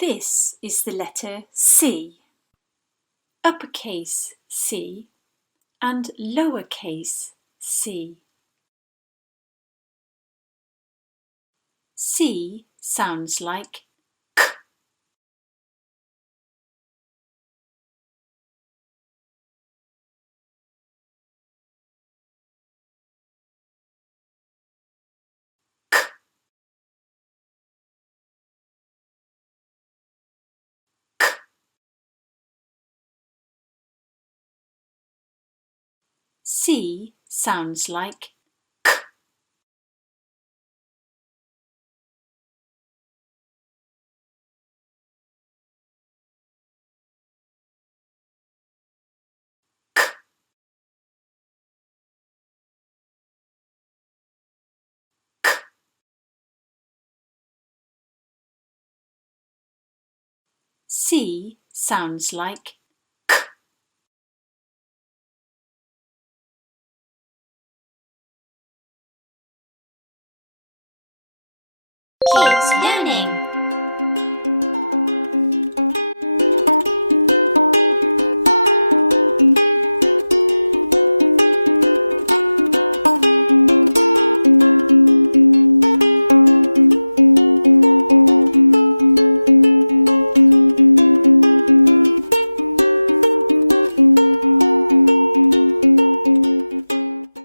This is the letter C. Uppercase C and lowercase c. C sounds like k. C sounds like k. C sounds like k. Kids